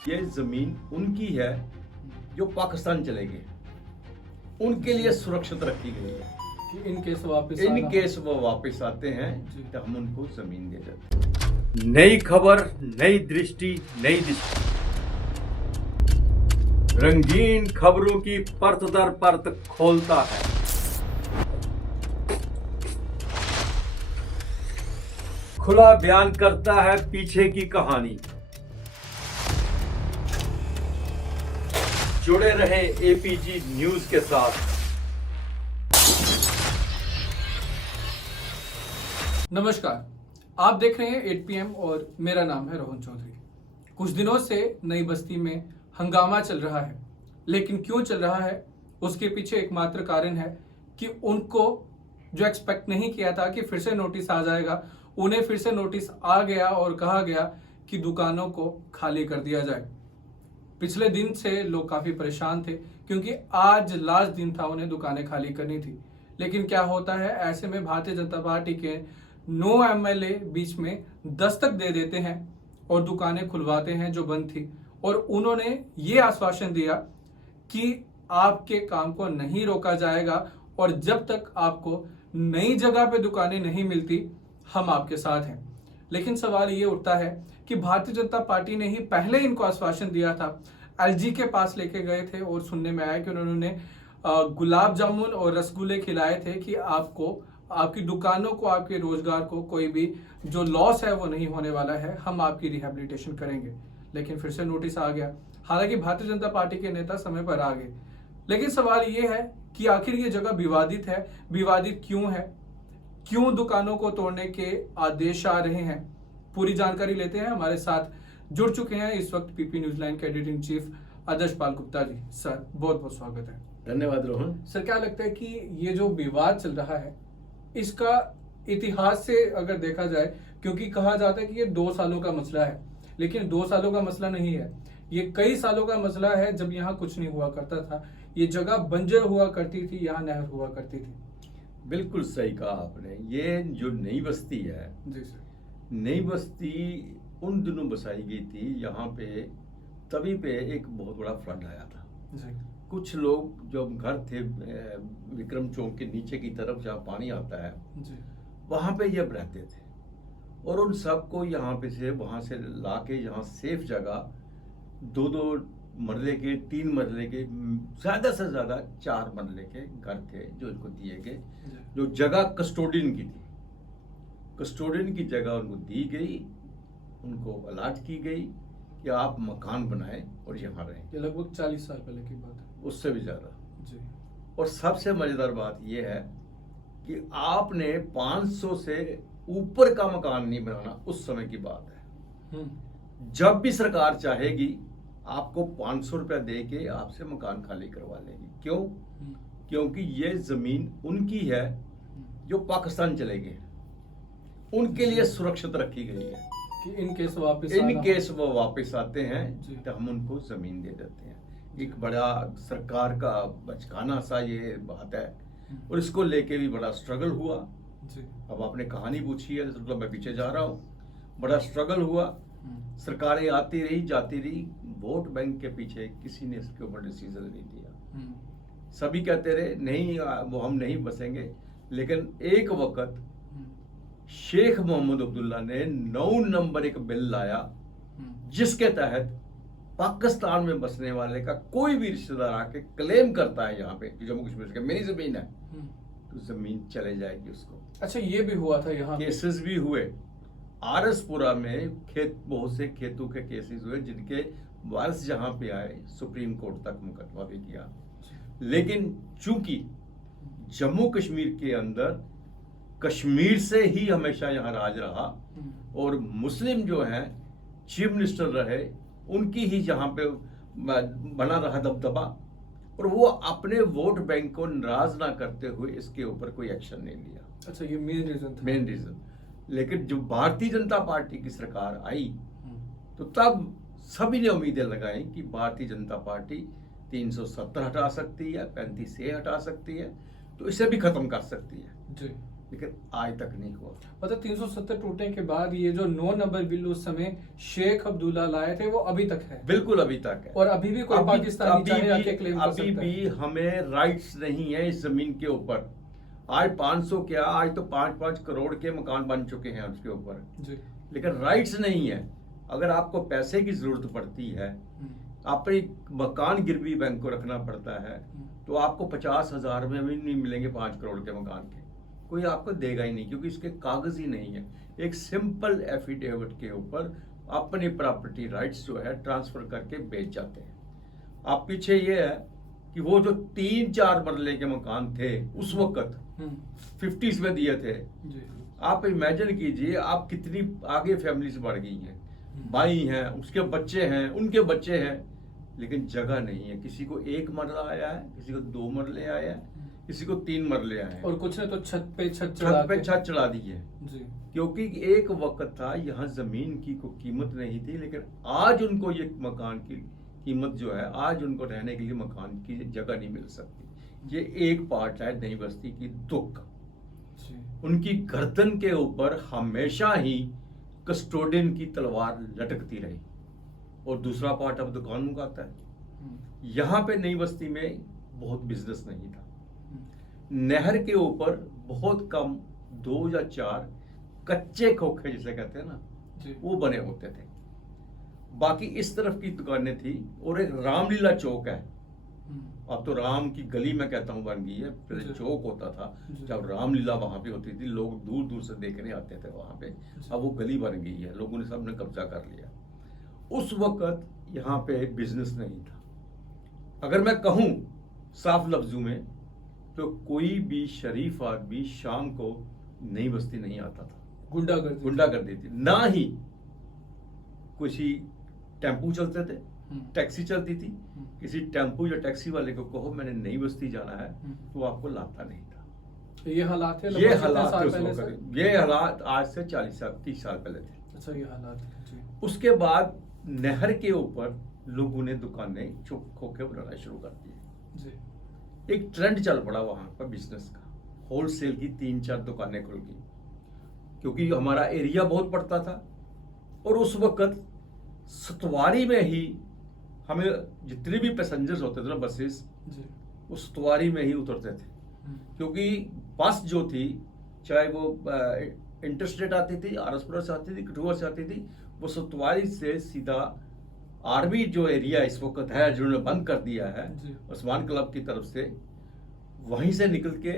ये जमीन उनकी है जो पाकिस्तान चले गए, उनके लिए सुरक्षित रखी गई है कि इन केस वापस इन आना केस वो वापस आते हैं जी। तो हम उनको जमीन दे देते हैं। नई खबर, नई दृष्टि, नई दिशा, रंगीन खबरों की परत दर परत खोलता है। खुला बयान करता है पीछे की कहानी। जुड़े रहे एपीजी न्यूज के साथ। नमस्कार, आप देख रहे हैं 8 PM और मेरा नाम है रोहन चौधरी। कुछ दिनों से नई बस्ती में हंगामा चल रहा है, लेकिन क्यों चल रहा है उसके पीछे एकमात्र कारण है कि उनको जो एक्सपेक्ट नहीं किया था कि फिर से नोटिस आ जाएगा, उन्हें फिर से नोटिस आ गया और कहा गया कि दुकानों को खाली कर दिया जाए। पिछले दिन से लोग काफी परेशान थे क्योंकि आज लास्ट दिन था उन्हें दुकानें खाली करनी थी। लेकिन क्या होता है, ऐसे में भारतीय जनता पार्टी के 9 MLA बीच में दस्तक दे देते हैं और दुकानें खुलवाते हैं जो बंद थी, और उन्होंने ये आश्वासन दिया कि आपके काम को नहीं रोका जाएगा और जब तक आपको नई जगह पे दुकानें नहीं मिलती हम आपके साथ हैं। लेकिन सवाल ये उठता है कि भारतीय जनता पार्टी ने ही पहले इनको आश्वासन दिया था, एलजी के पास लेके गए थे और सुनने में आया कि उन्होंने गुलाब जामुन और रसगुल्ले खिलाए थे कि आपको, आपकी दुकानों को, आपके रोजगार को कोई भी जो लॉस है वो नहीं होने वाला है, हम आपकी रिहेबिलिटेशन करेंगे। लेकिन फिर से नोटिस आ गया। हालांकि भारतीय जनता पार्टी के नेता समय पर आ गए, लेकिन सवाल ये है कि आखिर ये जगह विवादित है। विवादित क्यों है, क्यों दुकानों को तोड़ने के आदेश आ रहे हैं, पूरी जानकारी लेते हैं। हमारे साथ जुड़ चुके हैं इस वक्त पीपी न्यूज लाइन के editor in chief Adarsh Pal Gupta ji. Sir बहुत बहुत स्वागत है। धन्यवाद रोहन। सर, क्या लगता है कि ये जो विवाद चल रहा है इसका इतिहास से अगर देखा जाए, क्योंकि कहा जाता है कि ये 2 सालों का मसला है, लेकिन 2 सालों का मसला नहीं है, ये कई सालों का मसला है। जब यहाँ कुछ नहीं हुआ करता था, ये जगह बंजर हुआ करती थी, यहाँ नहर हुआ करती थी। बिल्कुल सही कहा आपने। ये जो नई बस्ती है, जी सर। नई बस्ती उन दिनों बसाई गई थी, यहाँ पे तभी पे एक बहुत बड़ा फ्लड आया था। जी कुछ लोग जो घर थे विक्रम चौक के नीचे की तरफ जहाँ पानी आता है, जी वहाँ पे ये रहते थे, और उन सबको यहाँ पे से वहाँ से ला के यहाँ सेफ जगह 2-2 मरले के, 3 मरले के, ज़्यादा से ज़्यादा 4 मरले के घर थे जो इनको दिए गए। जो जगह कस्टोडियन की थी, कस्टोडियन की जगह उनको दी गई, उनको अलॉट की गई कि आप मकान बनाएं और यहाँ रहें। ये लगभग 40 साल पहले की बात है। उससे भी ज़्यादा। जी और सबसे मज़ेदार बात यह है कि आपने 500 से ऊपर का मकान नहीं बनाना, उस समय की बात है। जब भी सरकार चाहेगी आपको 500 रुपया दे के आपसे मकान खाली करवा लेगी। क्यों? क्योंकि ये जमीन उनकी है जो पाकिस्तान चले गए, उनके लिए सुरक्षित रखी गई है कि इन केस वापस इन केस वो वापस आते हैं जी। तो हम उनको जमीन दे देते हैं। एक बड़ा सरकार का बचकाना सा ये बात है, और इसको लेके भी बड़ा स्ट्रगल हुआ। जी अब आपने कहानी पूछी है तो मैं पीछे जा रहा हूँ। बड़ा स्ट्रगल हुआ, सरकारें आती रही जाती रही, वोट बैंक के पीछे किसी ने इसके ऊपर डिसीजन नहीं लिया। सभी कहते रहे नहीं वो हम नहीं बसेंगे, लेकिन एक वक्त शेख मोहम्मद अब्दुल्ला ने 9 नंबर एक बिल लाया जिसके तहत पाकिस्तान में बसने वाले का कोई भी रिश्तेदार आके क्लेम करता है यहाँ पे कि जम्मू कश्मीर का मेरी जमीन है, तो जमीन चले जाएगी उसको। अच्छा, ये भी हुआ था यहाँ? केसेस भी हुए। आरसपुरा में बहुत से खेतों के केसेस हुए जिनके वारिस जहाँ पे आए, सुप्रीम कोर्ट तक मुकदमा भी किया। लेकिन चूंकि जम्मू कश्मीर के अंदर कश्मीर से ही हमेशा यहाँ राज रहा, और मुस्लिम जो हैं चीफ मिनिस्टर रहे, उनकी ही यहाँ पे बना रहा दबदबा, और वो अपने वोट बैंक को नाराज ना करते हुए इसके ऊपर कोई एक्शन नहीं लिया। अच्छा, ये मेन रीजन था। Main reason. लेकिन जब भारतीय जनता पार्टी की सरकार आई तो तब सभी ने उम्मीदें लगाई कि भारतीय जनता पार्टी 370 हटा सकती है, 35 से हटा सकती है, तो इसे भी खत्म कर सकती है। जी। लेकिन आज तक नहीं हुआ। मतलब 370 टूटने के बाद ये जो 9 नंबर बिल उस समय शेख अब्दुल्ला लाए थे वो अभी तक है। बिल्कुल अभी तक है। और अभी भी कोई पाकिस्तानी चाहे आके क्लेम कर अभी सकता है। भी हमें राइट्स नहीं है इस जमीन के ऊपर। आज 500 क्या, आज तो 5-5 करोड़ के मकान बन चुके हैं उसके ऊपर जी। लेकिन राइट्स नहीं है। अगर आपको पैसे की जरूरत पड़ती है, अपनी मकान गिरवी बैंक को रखना पड़ता है, तो आपको 50,000 में भी नहीं मिलेंगे 5 करोड़ के मकान के। कोई आपको देगा ही नहीं, क्योंकि इसके कागज ही नहीं है। एक सिंपल एफिडेविट के ऊपर अपनी प्रॉपर्टी राइट्स जो है ट्रांसफर करके बेच जाते हैं। आप पीछे ये है कि वो जो 3-4 मरले के मकान थे उस वक्त 50s में दिए थे। जी। आप इमेजिन कीजिए आप कितनी आगे फैमिलीज बढ़ गई हैं, भाई हैं, उसके बच्चे हैं, उनके बच्चे हैं, लेकिन जगह नहीं है। किसी को 1 मरला आया है, किसी को 2 मरले आए हैं, किसी को 3 मरले आए हैं, और कुछ ने तो छत पे छत चढ़ा दी है। जी। क्योंकि एक वक्त था यहाँ जमीन की कोई कीमत नहीं थी, लेकिन आज उनको ये मकान की कीमत जो है, आज उनको रहने के लिए मकान की जगह नहीं मिल सकती। ये एक पार्ट है नई बस्ती की दुख। उनकी गर्दन के ऊपर हमेशा ही कस्टोडियन की तलवार लटकती रही। और दूसरा पार्ट अब दुकानों का आता है। यहाँ पे नई बस्ती में बहुत बिजनेस नहीं था। नहर के ऊपर बहुत कम 2 या 4 कच्चे खोखे जिसे कहते हैं ना, वो बने होते थे। बाकी इस तरफ की दुकानें थी। और एक रामलीला चौक है, अब तो राम की गली मैं कहता हूँ बन गई है। पहले चौक होता था, जब रामलीला वहां पे होती थी, लोग दूर दूर से देखने आते थे वहां पे। अब वो गली बन गई है, लोगों ने सबने कब्जा कर लिया। उस वक्त यहाँ पे बिजनेस नहीं था। अगर मैं कहूँ साफ लफ्जों में, तो कोई भी शरीफ आदमी शाम को नई बस्ती नहीं आता था। गुंडागर्दी थी। ना ही किसी टेम्पू चलते थे, टैक्सी चलती थी। किसी टेम्पू या टैक्सी वाले को कहो मैंने नई बस्ती जाना है, तो आपको लाता नहीं था। ये हालात है। ये हालात आज से 30 साल पहले थे। अच्छा, ये हालात है। उसके बाद नहर के ऊपर लोगों ने दुकानें खोखे बनाना शुरू कर दिए। एक ट्रेंड चल पड़ा वहां पर बिजनेस का। होलसेल की 3-4 दुकानें खुल गई, क्योंकि हमारा एरिया बहुत पड़ता था। और उस वक्त सतवारी में ही हमें जितने भी पैसेंजर्स होते थे ना, बसेस, वो सतवारी में ही उतरते थे। क्योंकि बस जो थी, चाहे वो इंटरस्टेट आती थी, आरएसपुरा से आती थी, कठुआ से आती थी, वो सतवारी से सीधा आर्मी जो एरिया इस वक्त है, जिन्होंने बंद कर दिया है उस्मान क्लब की तरफ से, वहीं से निकल के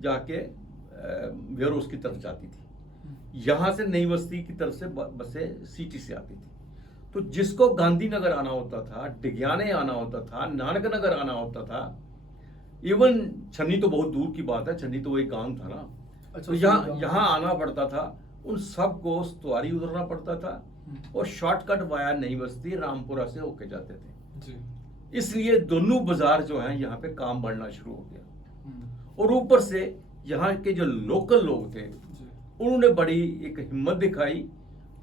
जाके वेयरहाउस की तरफ जाती थी। यहाँ से नई बस्ती की तरफ से बसें सिटी से आती थी। तो जिसको गांधीनगर आना होता था, डिग्याने आना होता था, नानक नगर आना होता था, इवन छन्नी तो बहुत दूर की बात है, छन्नी तो एक गांव था ना। अच्छा, तो यहाँ आना पड़ता था। उन सबको सतवारी उतरना पड़ता था और शॉर्टकट वाया नई बस्ती रामपुरा से होके जाते थे। इसलिए दोनों बाजार जो हैं यहाँ पे काम बढ़ना शुरू हो गया। और ऊपर से यहाँ के जो लोकल लोग थे, उन्होंने बड़ी एक हिम्मत दिखाई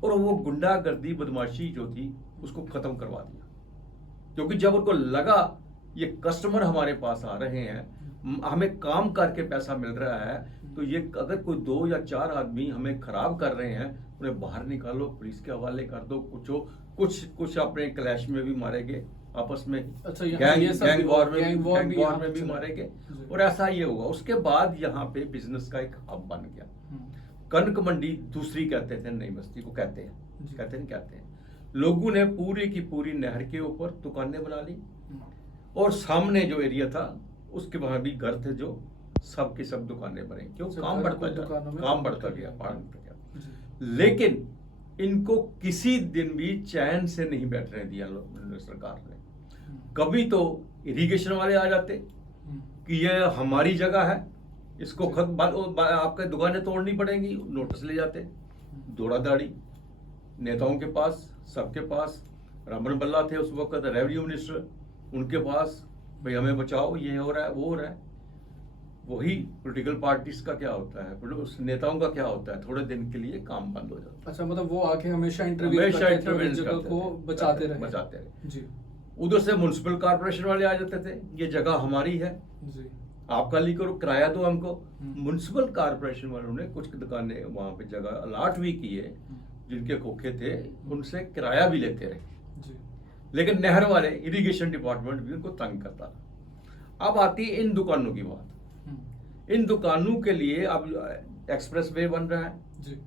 और वो गुंडागर्दी बदमाशी जो थी उसको खत्म करवा दिया। क्योंकि जब उनको लगा ये कस्टमर हमारे पास आ रहे हैं, हमें काम करके पैसा मिल रहा है, तो ये अगर कोई 2 या 4 आदमी हमें खराब कर रहे हैं, उन्हें बाहर निकालो, पुलिस के हवाले कर दो। कुछ अपने क्लैश में भी मारेंगे आपस में। अच्छा, गैंग वॉर में भी मारेंगे। और ऐसा ये हुआ। उसके बाद यहाँ पे बिजनेस का एक हब बन गया। कनक मंडी दूसरी कहते थे नई बस्ती को, कहते हैं। लोगों ने पूरी की पूरी नहर के ऊपर दुकानें बना ली। और सामने जो एरिया था उसके वहां भी घर थे, जो सब के सब दुकानें बने। क्यों? काम बढ़ता गया। लेकिन इनको किसी दिन भी चैन से नहीं बैठने दिया सरकार ने। कभी तो इरिगेशन वाले आ जाते कि ये हमारी जगह है, इसको आपके दुकानें तोड़नी पड़ेंगी, नोटिस ले जाते। दौड़ा दाड़ी नेताओं के पास, सबके पास। रमन बल्ला थे उस वक्त रेवेन्यू मिनिस्टर, उनके पास, भाई हमें बचाओ, ये हो रहा है, वो हो रहा है। वही पॉलिटिकल पार्टीज का क्या होता है, उस नेताओं का क्या होता है, थोड़े दिन के लिए काम बंद हो जाता है। अच्छा, मतलब वो आके हमेशा इंटरव्यू को बचाते रहे। जी। उधर से म्युनिसिपल कॉर्पोरेशन वाले आ जाते थे, ये जगह हमारी है, आप खाली करो, किराया दो हमको। म्युनिसिपल कॉर्पोरेशन वालों ने कुछ दुकानें वहां पे जगह अलाट भी किए, जिनके खोखे थे उनसे किराया भी लेते रहे जी। लेकिन नहर वाले इरिगेशन डिपार्टमेंट भी उनको तंग करता रहा। अब आती है इन दुकानों की बात। इन दुकानों के लिए अब एक्सप्रेस वे बन रहा है जी।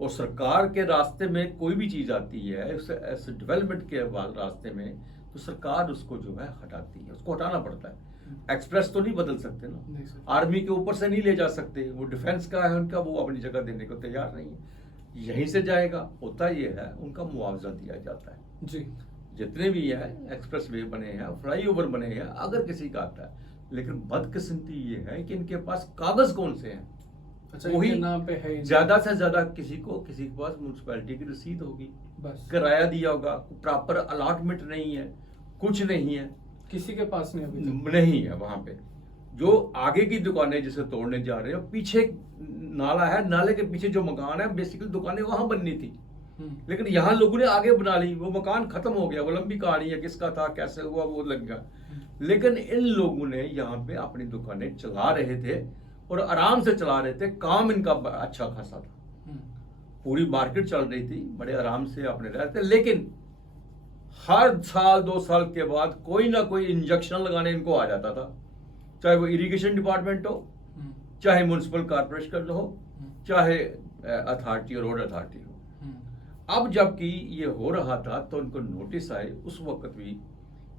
और सरकार के रास्ते में कोई भी चीज आती है उस डेवलपमेंट के रास्ते में, तो सरकार उसको जो है हटाती है, उसको हटाना पड़ता है। एक्सप्रेस तो नहीं बदल सकते ना, नहीं सर। आर्मी के ऊपर से नहीं ले जा सकते, वो डिफेंस का है उनका, वो अपनी जगह देने को तैयार नहीं है। यहीं से जाएगा, होता ये है उनका मुआवजा दिया जाता है जी। जितने भी है एक्सप्रेस वे बने हैं, फ्लाईओवर बने हैं, अगर किसी का आता है। लेकिन बदकिस्मती ये है कि इनके पास कागज कौन से हैं, अच्छा, वही इनके नाम पे है ही नहीं। ज्यादा से ज्यादा किसी के पास म्यूनसिपैलिटी की रसीद होगी, बस किराया दिया होगा, प्रॉपर अलॉटमेंट नहीं है, कुछ नहीं है, किसी के पास नहीं अभी तक। नहीं है वहां पे। जो आगे की दुकानें जिसे तोड़ने जा रहे हैं, पीछे नाला है, नाले के पीछे जो मकान है, बेसिकली दुकानें वहां बननी थी, लेकिन यहाँ लोगों ने आगे बना ली, वो मकान खत्म हो गया। वो लंबी कहानी है, किसका था, कैसे हुआ, वो लग गया। लेकिन इन लोगों ने यहाँ पे अपनी दुकानें चला रहे थे और आराम से चला रहे थे, काम इनका अच्छा खासा था, पूरी मार्केट चल रही थी, बड़े आराम से अपने रह रहे थे। लेकिन हर साल 2 साल के बाद कोई ना कोई इंजेक्शन लगाने इनको आ जाता था, चाहे वो इरिगेशन डिपार्टमेंट हो, चाहे म्युनिसिपल कॉर्पोरेशन हो, चाहे अथॉरिटी और रोड अथॉरिटी हो। अब जबकि ये हो रहा था तो इनको नोटिस आए, उस वक्त भी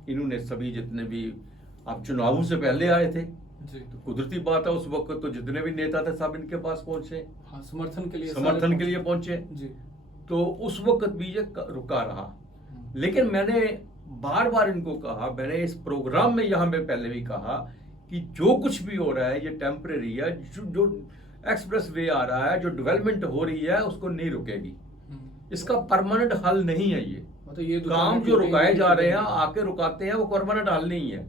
इन्होंने सभी जितने भी, आप चुनावों से पहले आए थे जी। तो कुदरती बात है, उस वक्त तो जितने भी नेता थे सब इनके पास पहुंचे, हाँ, समर्थन के लिए पहुंचे। जी। तो उस वक्त भी ये रुका रहा। लेकिन मैंने बार बार इनको कहा, मैंने इस प्रोग्राम में यहाँ पे पहले भी कहा कि जो कुछ भी हो रहा है ये टेम्परेरी है, जो एक्सप्रेस वे आ रहा है, जो डेवलपमेंट हो रही है उसको नहीं रुकेगी, इसका परमानेंट हल नहीं है ये। मतलब ये काम जो रुकाए जा रहे हैं, आके रुकाते हैं, वो परमानेंट हल नहीं है।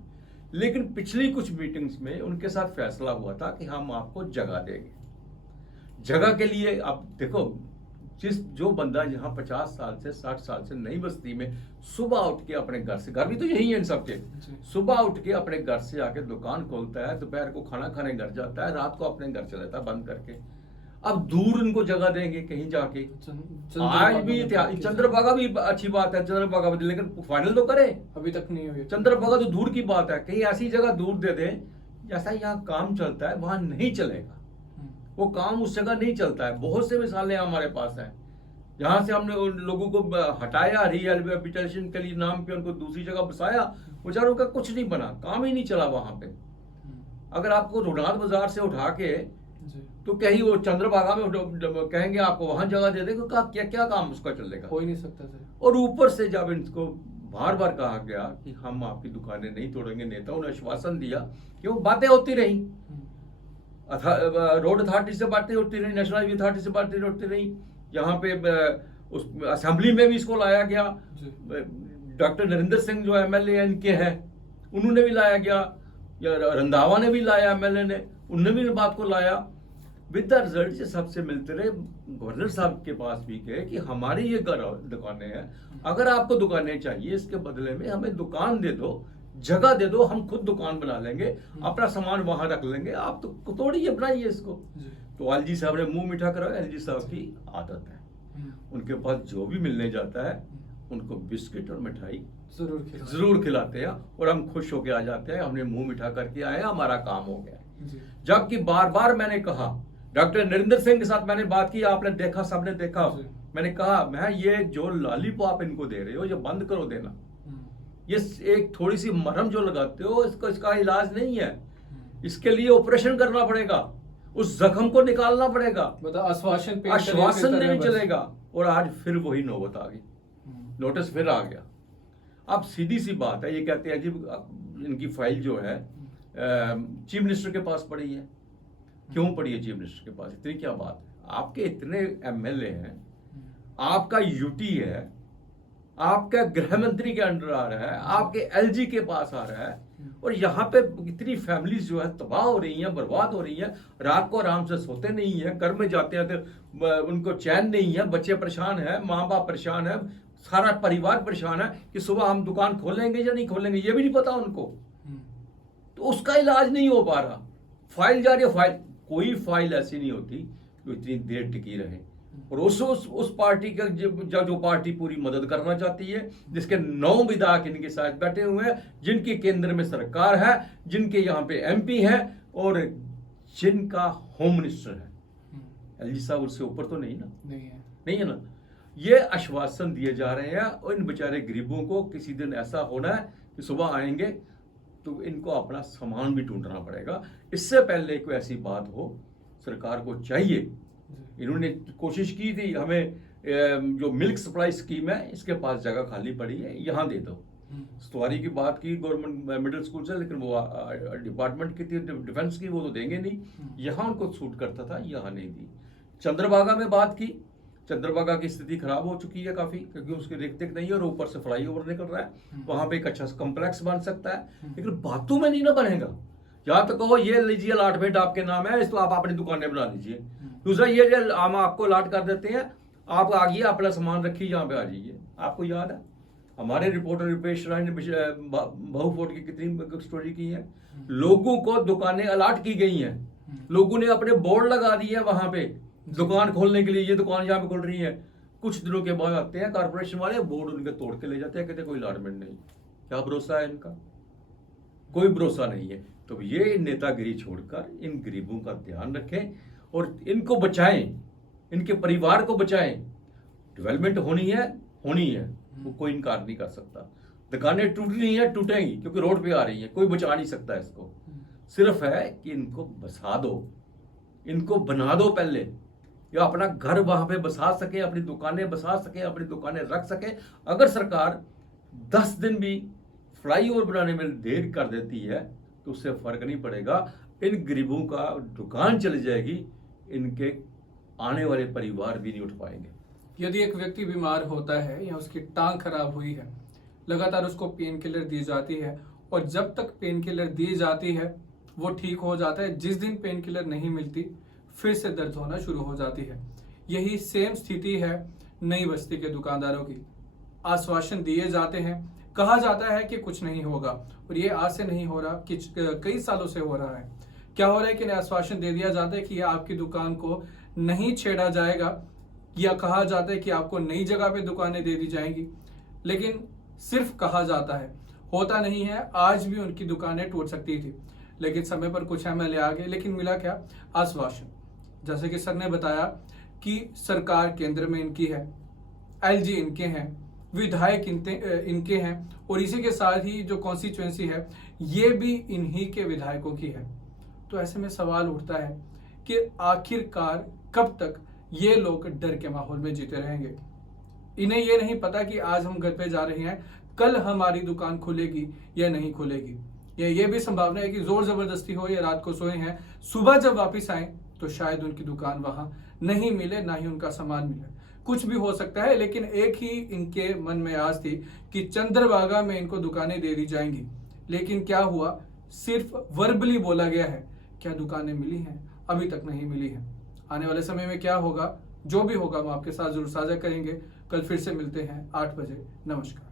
लेकिन पिछली कुछ मीटिंग्स में उनके साथ फैसला हुआ था कि हम आपको जगह देंगे। जगह के लिए आप देखो, जो बंदा यहाँ 50 साल से 60 साल से नई बस्ती में सुबह उठ के अपने घर से, घर भी तो यही है इन सबके, सुबह उठ के अपने घर से आके दुकान खोलता है, दोपहर को खाना खाने घर जाता है, रात को अपने घर चला जाता है बंद करके। अब दूर इनको जगह देंगे कहीं जाके, आज भी चंद्रभागा भी अच्छी बात है, चंद्रभागा भी, लेकिन फाइनल तो करें, अभी तक नहीं हुई। चंद्रभागा तो दूर की बात है, कहीं ऐसी जगह दूर दे दें जैसा यहाँ काम चलता है वहां नहीं चलेगा, वो काम उस जगह नहीं चलता है। बहुत से मिसालें हमारे पास हैं, जहां से हमने उन लोगों को हटाया, रिहेबिलिटेशन के लिए नाम पे उनको दूसरी जगह बसाया, बेचारों का कुछ नहीं बना, काम ही नहीं चला वहां पे। अगर आपको रुनाद बाजार से उठा के तो कहीं वो चंद्रभागा में कहेंगे आपको वहां जगह दे देंगे, क्या क्या काम उसका चलेगा, हो ही नहीं सकता सर। और ऊपर से जब इनको बार बार कहा गया कि हम आपकी दुकानें नहीं तोड़ेंगे, नेताओं ने आश्वासन दिया कि वो बातें होती रही, रोड अथॉरिटी से बातें होती रही, नेशनल हाईवे अथॉरिटी से बातें होती रही, यहाँ पे उस असेंबली में भी इसको लाया गया। डॉक्टर नरेंद्र सिंह जो एमएलए इनके हैं, उन्होंने भी लाया गया, या रंधावा ने भी लाया, एमएलए ने, उन्होंने भी बात को लाया। विद द रिजल्ट ये सबसे मिलते रहे, गवर्नर साहब के पास भी गए कि हमारी ये दुकानें हैं, अगर आपको दुकानें चाहिए इसके बदले में हमें दुकान दे दो, जगह दे दो, हम खुद दुकान बना लेंगे, अपना सामान वहां रख लेंगे, आप तो तोड़िए, बनाइए इसको। तो एलजी साहब ने मुंह मीठा करा। एलजी साहब की आदत है, उनके पास जो भी मिलने जाता है उनको बिस्किट और मिठाई जरूर खिलाते हैं, और हम खुश होके आ जाते हैं, हमने मुंह मीठा करके आए, हमारा काम हो गया। जबकि बार बार मैंने कहा, डॉक्टर नरेंद्र सिंह के साथ मैंने बात की, आपने देखा, सबने देखा, मैंने कहा मैं ये जो लॉलीपॉप इनको दे रहे हो ये बंद करो देना, ये एक थोड़ी सी मरहम जो लगाते हो इसका इलाज नहीं है, इसके लिए ऑपरेशन करना पड़ेगा, उस जख्म को निकालना पड़ेगा, आश्वासन नहीं चलेगा। और आज फिर वही नौबत आ गई, नोटिस फिर आ गया। अब सीधी सी बात है, ये कहते हैं जी इनकी फाइल जो है चीफ मिनिस्टर के पास पड़ी है। क्यों पड़ी है चीफ मिनिस्टर के पास, इतनी क्या बात है? आपके इतने एमएलए हैं, आपका यूटी है, आपका गृह मंत्री के अंडर आ रहा है, आपके एलजी के पास आ रहा है, और यहाँ पे इतनी फैमिलीज जो है तबाह हो रही हैं, बर्बाद हो रही हैं, रात को आराम से सोते नहीं है, घर में जाते हैं तो उनको चैन नहीं है, बच्चे परेशान है, माँ बाप परेशान है, सारा परिवार परेशान है कि सुबह हम दुकान खोलेंगे या नहीं खोलेंगे, ये भी नहीं पता उनको। तो उसका इलाज नहीं हो पा रहा। फाइल जा रही है, फाइल, कोई फाइल ऐसी नहीं होती जो इतनी देर टिकी रहे। और उस पार्टी का जो पार्टी पूरी मदद करना चाहती है, जिसके 9 विधायक इनके साथ बैठे हुए हैं, जिनकी केंद्र में सरकार है, जिनके यहाँ पे MP है और जिनका होम मिनिस्टर है। LG साहब उससे ऊपर तो नहीं ना, नहीं है ना। ये आश्वासन दिए जा रहे हैं और इन बेचारे गरीबों को किसी दिन ऐसा होना है कि सुबह आएंगे तो इनको अपना सामान भी ढूंढना पड़ेगा। इससे पहले कोई ऐसी बात हो, सरकार को चाहिए, इन्होंने कोशिश की थी हमें जो मिल्क सप्लाई स्कीम है इसके पास जगह खाली पड़ी है, यहाँ दे दो। सतवारी की बात की गवर्नमेंट मिडिल स्कूल से, लेकिन वो डिपार्टमेंट की थी डिफेंस की, वो तो देंगे नहीं, यहाँ उनको सूट करता था, यहाँ नहीं दी। चंद्रभागा में बात की, चंद्रभागा की स्थिति खराब हो चुकी है काफी, क्योंकि उसके रेख नहीं है और ऊपर से फ्लाईओवर निकल रहा है, वहां पे एक अच्छा कॉम्प्लेक्स बन सकता है, लेकिन बातों में नहीं ना बनेगा। या तो कहो ये लीजिए अलॉटमेंट आपके नाम है, इसको आप अपनी दुकानें बना लीजिए। दूसरा ये जो हम आपको अलॉट कर देते हैं, आप आइए अपना सामान रखिए, यहाँ पे आ जाइए। आपको याद है हमारे रिपोर्टर रुपेश राय ने बहु फोर्ट की कितनी स्टोरी की है, लोगों को दुकानें अलॉट की गई हैं, लोगों ने अपने बोर्ड लगा दिए हैं वहां पे दुकान खोलने के लिए, ये दुकान यहाँ पे खुल रही है। कुछ दिनों के बाद आते हैं कारपोरेशन वाले, बोर्ड उनके तोड़ के ले जाते हैं, कहते कोई अलॉटमेंट नहीं। क्या भरोसा है इनका? कोई भरोसा नहीं है। तो ये नेतागिरी छोड़कर इन गरीबों का ध्यान रखें और इनको बचाएं, इनके परिवार को बचाएं। डेवलपमेंट होनी है, वो कोई इनकार नहीं कर सकता। दुकानें टूटनी है, टूटेंगी, क्योंकि रोड पे आ रही है, कोई बचा नहीं सकता इसको। सिर्फ है कि इनको बसा दो, इनको बना दो पहले, या अपना घर वहां पे बसा सके, अपनी दुकानें बसा सके, अपनी दुकानें रख सके। अगर सरकार 10 दिन भी फ्लाईओवर बनाने में देर कर देती है तो उससे फर्क नहीं पड़ेगा, इन गरीबों का दुकान चली जाएगी, इनके आने वाले परिवार भी नहीं उठ पाएंगे। यदि एक व्यक्ति बीमार होता है या उसकी टांग खराब हुई है, लगातार उसको पेन किलर दी जाती है, और जब तक पेन किलर दी जाती है वो ठीक हो जाता है। जिस दिन पेन किलर नहीं मिलती फिर से दर्द होना शुरू हो जाती है। यही सेम स्थिति है नई बस्ती के दुकानदारों की। आश्वासन दिए जाते हैं, कहा जाता है कि कुछ नहीं होगा, और ये आज से नहीं हो रहा, कि कई सालों से हो रहा है। क्या हो रहा है कि आश्वासन दे दिया जाता है कि आपकी दुकान को नहीं छेड़ा जाएगा, या कहा जाता है कि आपको नई जगह पे दुकानें दे दी जाएंगी, लेकिन सिर्फ कहा जाता है, होता नहीं है। आज भी उनकी दुकानें टूट सकती थी, लेकिन समय पर कुछ MLA आ गए, लेकिन मिला क्या? आश्वासन। जैसे कि सर ने बताया कि सरकार केंद्र में इनकी है, LG इनके हैं, विधायक इनके हैं, और इसी के साथ ही जो कॉन्स्टिट्यूएंसी है ये भी इन्हीं के विधायकों की है। तो ऐसे में सवाल उठता है कि आखिरकार कब तक ये लोग डर के माहौल में जीते रहेंगे। इन्हें ये नहीं पता कि आज हम घर पे जा रहे हैं, कल हमारी दुकान खुलेगी या नहीं खुलेगी। ये भी संभावना है कि जोर जबरदस्ती हो, या रात को सोए हैं, सुबह जब वापस आए तो शायद उनकी दुकान वहां नहीं मिले, ना ही उनका सामान मिले। कुछ भी हो सकता है, लेकिन एक ही इनके मन में आस थी कि चंद्रभागा में इनको दुकानें दे दी जाएंगी। लेकिन क्या हुआ? सिर्फ वर्बली बोला गया है। क्या दुकानें मिली हैं? अभी तक नहीं मिली है। आने वाले समय में क्या होगा, जो भी होगा हम आपके साथ जरूर साझा करेंगे। कल फिर से मिलते हैं 8 बजे। नमस्कार।